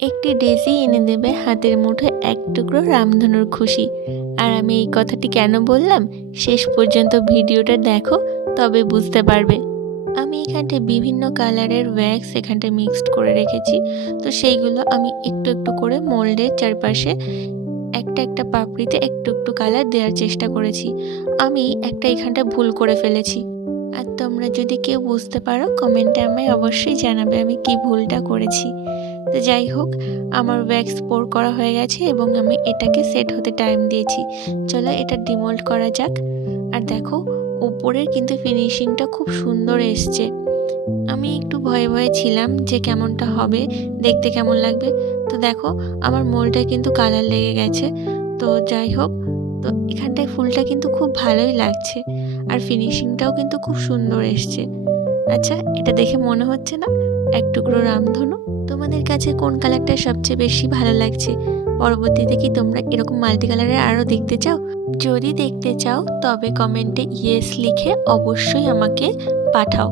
একটি ডেজি এনে দেবে হাতের মুঠোয় এক টুকরো রামধনুর খুশি। আর আমি এই কথাটি কেন বললাম, শেষ পর্যন্ত ভিডিওটা দেখো, তবে বুঝতে পারবে। আমি এখানটায় বিভিন্ন কালারের ওয়্যাক্স এখানটায় মিক্সড করে রেখেছি। তো সেইগুলো আমি একটু একটু করে মোল্ডের চারপাশে একটা একটা পাপড়িতে একটু একটু কালার দেওয়ার চেষ্টা করেছি। আমি একটা এখানটা ভুল করে ফেলেছি, আর তোমরা যদি কেউ বুঝতে পারো কমেন্টে আমায় অবশ্যই জানাবে আমি কি ভুলটা করেছি। তো যাই হোক, আমার ওয়্যাক্স পোর করা হয়ে গেছে এবং আমি এটাকে সেট হতে টাইম দিয়েছি। চলো এটা ডিমোল্ড করা যাক। আর দেখো, উপরের কিন্তু ফিনিশিংটা খুব সুন্দর এসছে। আমি একটু ভয়ে ভয়ে ছিলাম যে কেমনটা হবে, দেখতে কেমন লাগবে। তো দেখো, আমার মোলটায় কিন্তু কালার লেগে গেছে। তো যাই হোক, তো এখানটায় ফুলটা কিন্তু খুব ভালোই লাগছে, আর ফিনিশিংটাও কিন্তু খুব সুন্দর এসছে। আচ্ছা, এটা দেখে মনে হচ্ছে না এক টুকরো রামধনু? তোমাদের কাছে কোন কালারটা সবচেয়ে বেশি ভালো লাগছে? পরবর্তীতে কি তোমরা এরকম মাল্টি কালারের আরও দেখতে চাও? যদি দেখতে চাও তবে কমেন্টে ইয়েস লিখে অবশ্যই আমাকে পাঠাও।